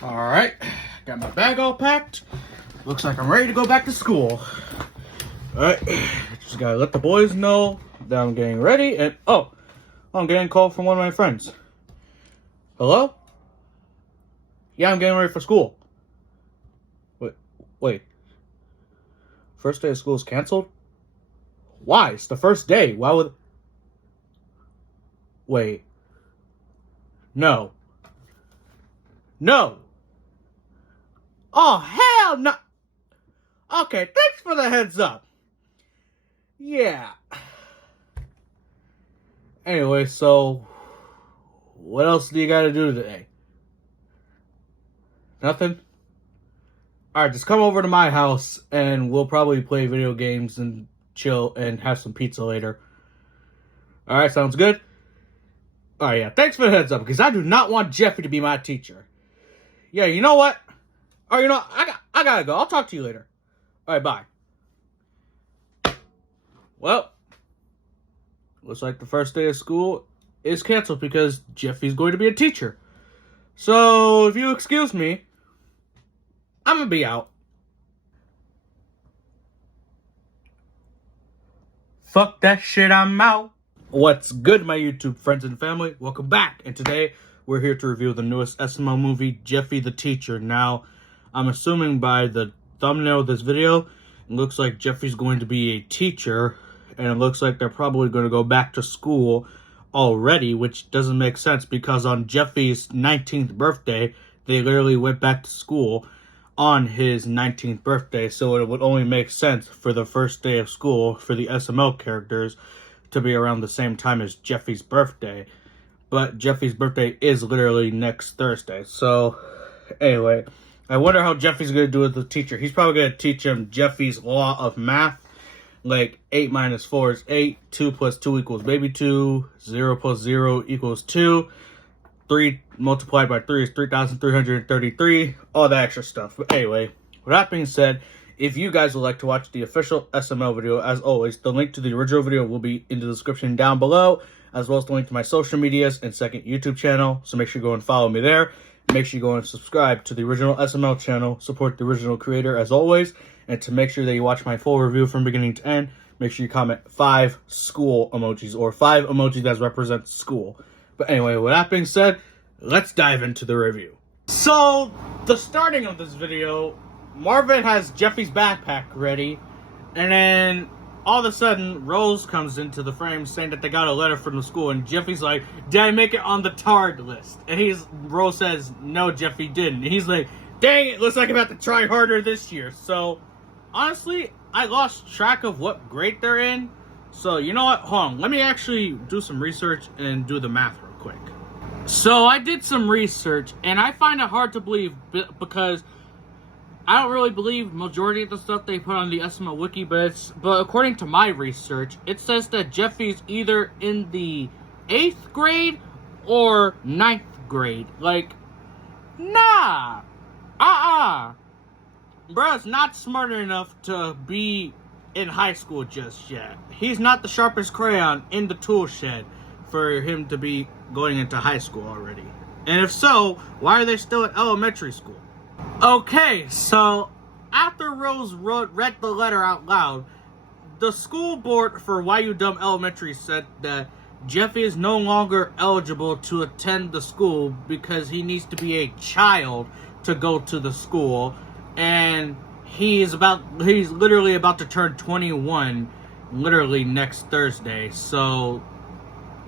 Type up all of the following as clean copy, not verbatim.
Alright, got my bag all packed. Looks like I'm ready to go back to school. Alright, just gotta let the boys know that I'm getting ready. And I'm getting a call from one of my friends. Hello? Yeah, I'm getting ready for school. Wait. First day of school is canceled? Why? It's the first day. Why would... Wait. No. Oh, hell no! Okay, thanks for the heads up. Yeah. Anyway, so... what else do you gotta do today? Nothing? Alright, just come over to my house and we'll probably play video games and chill and have some pizza later. Alright, sounds good? Alright, yeah, thanks for the heads up, because I do not want Jeffy to be my teacher. Yeah, you know what? Oh, you know, I gotta go. I'll talk to you later. Alright, bye. Well, looks like the first day of school is canceled because Jeffy's going to be a teacher. So, if you excuse me, I'm gonna be out. Fuck that shit, I'm out. What's good, my YouTube friends and family? Welcome back. And today, we're here to review the newest SML movie, Jeffy the Teacher. Now, I'm assuming by the thumbnail of this video, it looks like Jeffy's going to be a teacher. And it looks like they're probably going to go back to school already, which doesn't make sense because on Jeffy's 19th birthday, they literally went back to school on his 19th birthday, so it would only make sense for the first day of school for the SML characters to be around the same time as Jeffy's birthday. But Jeffy's birthday is literally next Thursday. So, anyway, I wonder how Jeffy's going to do with the teacher. He's probably going to teach him Jeffy's law of math, like 8 minus 4 is 8, 2 plus 2 equals baby 2, 0 plus 0 equals 2, 3 multiplied by 3 is 3,333, all that extra stuff. But anyway, with that being said, if you guys would like to watch the official SML video, as always, the link to the original video will be in the description down below, as well as the link to my social medias and second YouTube channel, so make sure you go and follow me there. Make sure you go and subscribe to the original SML channel, support the original creator as always, and to make sure that you watch my full review from beginning to end, make sure you comment 5 school emojis, or 5 emojis that represent school. But anyway, with that being said, let's dive into the review. So, the starting of this video, Marvin has Jeffy's backpack ready, and then all of a sudden, Rose comes into the frame saying that they got a letter from the school, and Jeffy's like, did I make it on the tarred list? And Rose says, no, Jeffy didn't. And he's like, dang it, looks like I'm about to try harder this year. So, honestly, I lost track of what grade they're in. So, you know what? Hold on. Let me actually do some research and do the math real quick. So, I did some research, and I find it hard to believe because I don't really believe majority of the stuff they put on the SML wiki, but according to my research, it says that Jeffy's either in the 8th grade or 9th grade. Like, nah. Bruh's not smart enough to be in high school just yet. He's not the sharpest crayon in the tool shed for him to be going into high school already. And if so, why are they still at elementary school? Okay, so after Rose read the letter out loud, the school board for YU Dumb Elementary said that Jeffy is no longer eligible to attend the school because he needs to be a child to go to the school, and he's literally about to turn 21 literally next Thursday. So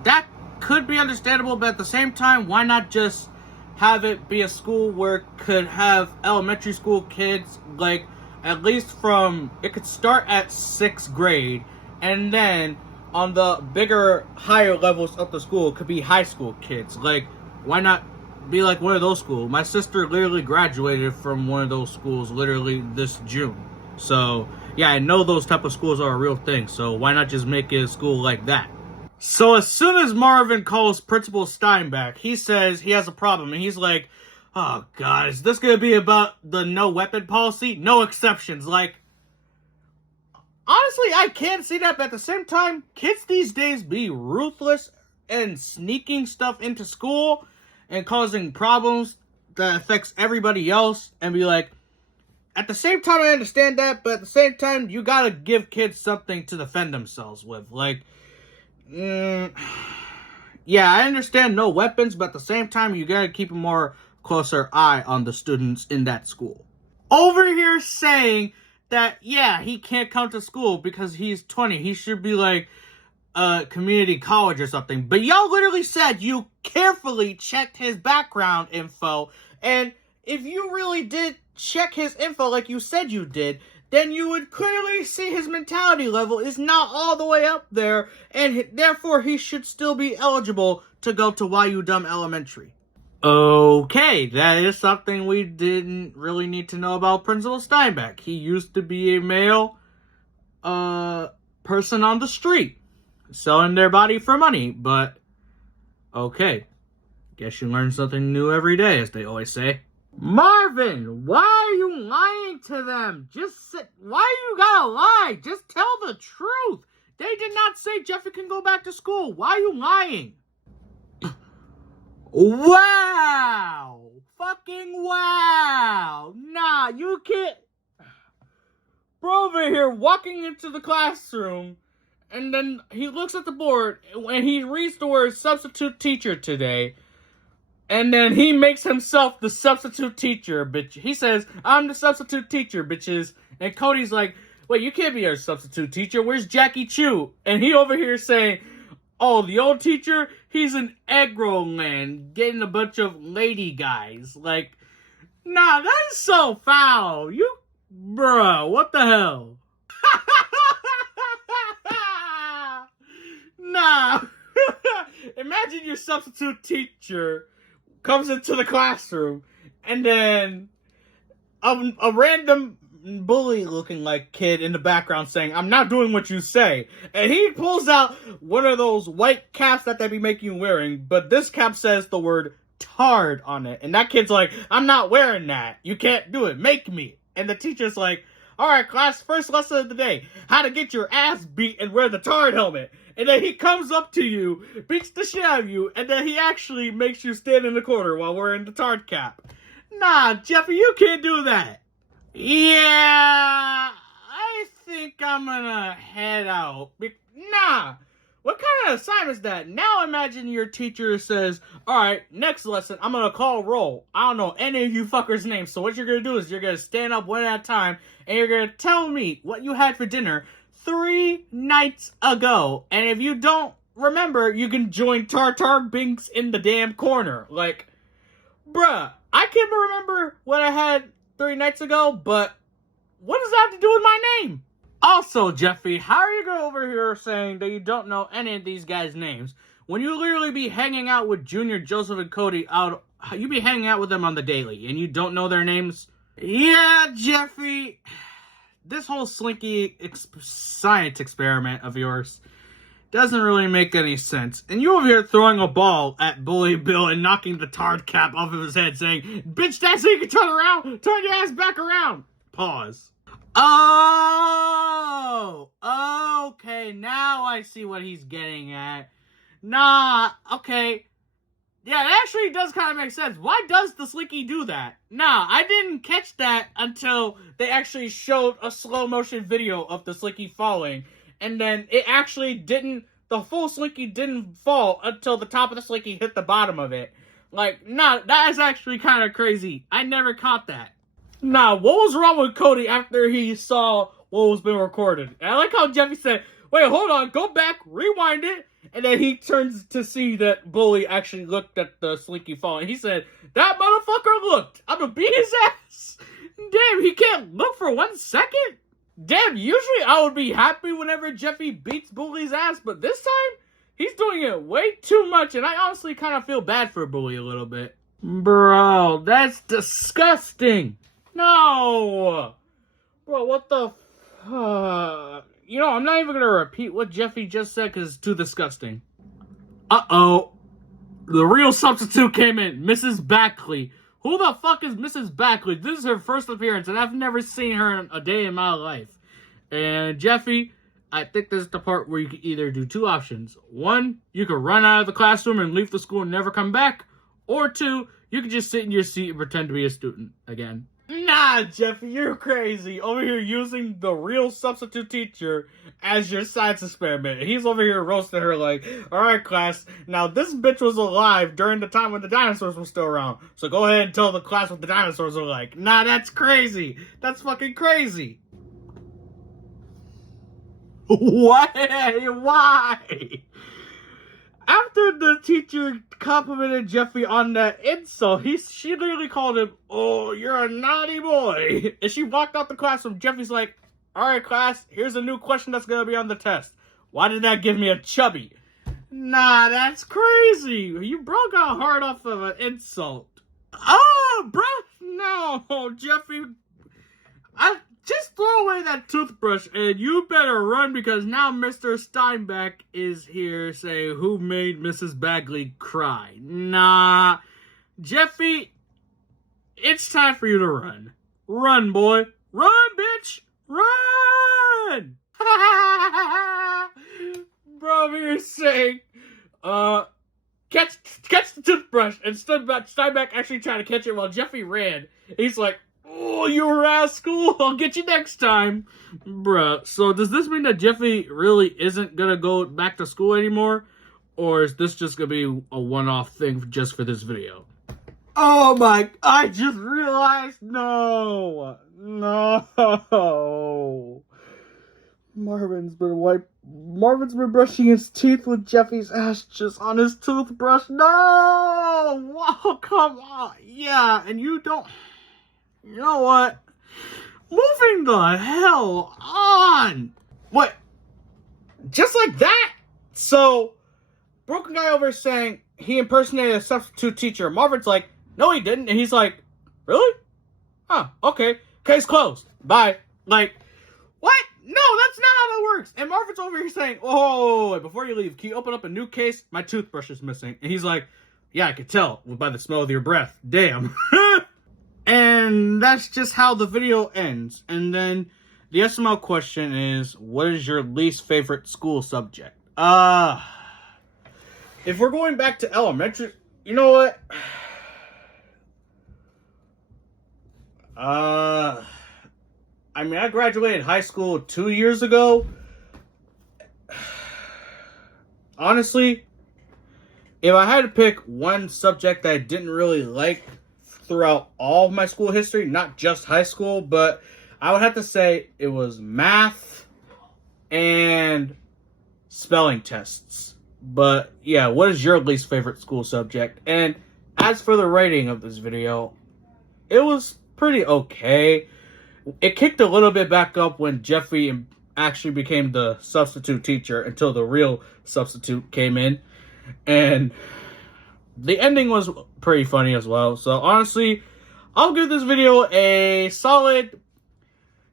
that could be understandable, but at the same time, why not just have it be a school where it could have elementary school kids, like, at least it could start at 6th grade, and then on the bigger, higher levels of the school, it could be high school kids. Like, why not be like one of those schools? My sister literally graduated from one of those schools literally this June. So, yeah, I know those type of schools are a real thing, so why not just make it a school like that? So as soon as Marvin calls Principal Stein back, he says he has a problem, and he's like, oh god, is this gonna be about the no weapon policy? No exceptions. Like, honestly, I can't see that, but at the same time, kids these days be ruthless and sneaking stuff into school and causing problems that affects everybody else and be like, at the same time, I understand that, but at the same time, you gotta give kids something to defend themselves with. Like, yeah, I understand no weapons, but at the same time, you gotta keep a more closer eye on the students in that school. Over here saying that, yeah, he can't come to school because he's 20. He should be like community college or something. But y'all literally said you carefully checked his background info, and if you really did check his info like you said you did, then you would clearly see his mentality level is not all the way up there, and therefore he should still be eligible to go to YU Dumb Elementary. Okay, that is something we didn't really need to know about Principal Steinbeck. He used to be a male person on the street, selling their body for money, but okay. Guess you learn something new every day, as they always say. Marvin, why are you lying to them? Why you gotta lie? Just tell the truth. They did not say Jeffy can go back to school. Why are you lying? Wow! Fucking wow! Nah, you can't. Bro over here walking into the classroom, and then he looks at the board, and he reads the word substitute teacher today. And then he makes himself the substitute teacher, bitch. He says, I'm the substitute teacher, bitches. And Cody's like, wait, you can't be our substitute teacher. Where's Jackie Chu? And he over here saying, oh, the old teacher, he's an egg roll man, getting a bunch of lady guys. Like, nah, that is so foul. Bruh, what the hell? Nah. Imagine your substitute teacher comes into the classroom, and then a random bully-looking like kid in the background saying, I'm not doing what you say. And he pulls out one of those white caps that they be making you wearing, but this cap says the word tard on it. And that kid's like, I'm not wearing that. You can't do it. Make me. And the teacher's like, alright, class, first lesson of the day, how to get your ass beat and wear the tard helmet. And then he comes up to you, beats the shit out of you, and then he actually makes you stand in the corner while wearing the tard cap. Nah, Jeffy, you can't do that. Yeah, I think I'm gonna head out. Nah, what kind of assignment is that? Now imagine your teacher says, alright, next lesson, I'm gonna call roll. I don't know any of you fuckers' names, so what you're gonna do is you're gonna stand up one at a time, and you're gonna tell me what you had for dinner 3 nights ago. And if you don't remember, you can join Tartar Binks in the damn corner. Like, bruh, I can't remember what I had 3 nights ago, but what does that have to do with my name? Also, Jeffy, how are you going over here saying that you don't know any of these guys' names when you literally be hanging out with Junior, Joseph, and Cody you be hanging out with them on the daily, and you don't know their names? Yeah, Jeffy, this whole slinky science experiment of yours doesn't really make any sense. And you over here throwing a ball at Bully Bill and knocking the tard cap off of his head saying, bitch, that's so you can turn around, turn your ass back around. Pause. Oh, okay, now I see what he's getting at. Nah, okay. Yeah, it actually does kind of make sense. Why does the Slinky do that? Nah, I didn't catch that until they actually showed a slow motion video of the Slinky falling. And then it actually the full Slinky didn't fall until the top of the Slinky hit the bottom of it. Like, nah, that is actually kind of crazy. I never caught that. Nah, what was wrong with Cody after he saw what was being recorded? And I like how Jeffy said, wait, hold on, go back, rewind it. And then he turns to see that Bully actually looked at the Slinky fall. And he said, that motherfucker looked. I'm gonna beat his ass. Damn, he can't look for 1 second? Damn, usually I would be happy whenever Jeffy beats Bully's ass. But this time, he's doing it way too much. And I honestly kind of feel bad for Bully a little bit. Bro, that's disgusting. No. Bro, what the you know, I'm not even going to repeat what Jeffy just said because it's too disgusting. Uh-oh. The real substitute came in. Mrs. Backley. Who the fuck is Mrs. Backley? This is her first appearance, and I've never seen her in a day in my life. And Jeffy, I think this is the part where you can either do 2 options. 1, you could run out of the classroom and leave the school and never come back. Or 2, You can just sit in your seat and pretend to be a student again. Nah, Jeffy, you're crazy. Over here using the real substitute teacher as your science experiment. He's over here roasting her like, alright, class, now this bitch was alive during the time when the dinosaurs were still around. So go ahead and tell the class what the dinosaurs are like. Nah, that's crazy. That's fucking crazy. What? Why? After the teacher complimented Jeffy on that insult, she literally called him, "Oh, you're a naughty boy." And she walked out the classroom. Jeffy's like, "Alright, class, here's a new question that's gonna be on the test. Why did that give me a chubby?" Nah, that's crazy. You broke out hard off of an insult. Oh, bro, no, Jeffy. Just throw away that toothbrush and you better run, because now Mr. Steinbeck is here saying, "Who made Mrs. Bagley cry?" Nah, Jeffy, it's time for you to run. Run, boy. Run, bitch. Run! Bro, you're saying, catch the toothbrush, and Steinbeck actually tried to catch it while Jeffy ran. He's like, "Oh, you rascal, I'll get you next time." Bruh, so does this mean that Jeffy really isn't gonna go back to school anymore? Or is this just gonna be a one-off thing just for this video? Oh my, I just realized, no. Marvin's been brushing his teeth with Jeffy's ash just on his toothbrush. No! Whoa, come on. Yeah, and you don't... You know what? Moving the hell on! What? Just like that? So, Broken Guy over saying he impersonated a substitute teacher. Marvin's like, "No, he didn't." And he's like, "Really? Huh, okay. Case closed. Bye." Like, what? No, that's not how that works. And Marvin's over here saying, "Oh, wait, before you leave, can you open up a new case? My toothbrush is missing." And he's like, "Yeah, I could tell by the smell of your breath. Damn." And that's just how the video ends. And then the SML question is, what is your least favorite school subject? If we're going back to elementary, you know what? I mean, I graduated high school 2 years ago. Honestly, if I had to pick one subject that I didn't really like throughout all of my school history, not just high school, but I would have to say it was math and spelling tests. But yeah, what is your least favorite school subject? And as for the rating of this video, it was pretty okay. It kicked a little bit back up when Jeffy actually became the substitute teacher until the real substitute came in. And the ending was pretty funny as well. So honestly, I'll give this video a solid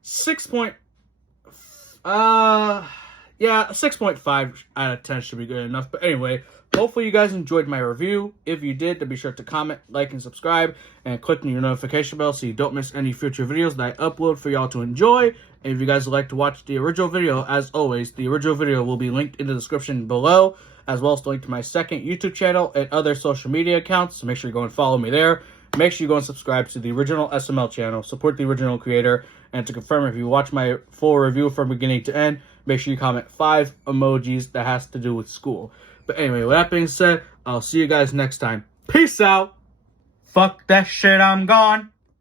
6.5 out of 10 should be good enough. But anyway, hopefully you guys enjoyed my review. If you did, then be sure to comment, like, and subscribe, and click on your notification bell so you don't miss any future videos that I upload for y'all to enjoy. And if you guys would like to watch the original video, as always, the original video will be linked in the description below, as well as the link to my second YouTube channel and other social media accounts. So make sure you go and follow me there. Make sure you go and subscribe to the original SML channel. Support the original creator. And to confirm, if you watch my full review from beginning to end, make sure you comment 5 emojis that has to do with school. But anyway, with that being said, I'll see you guys next time. Peace out. Fuck that shit, I'm gone.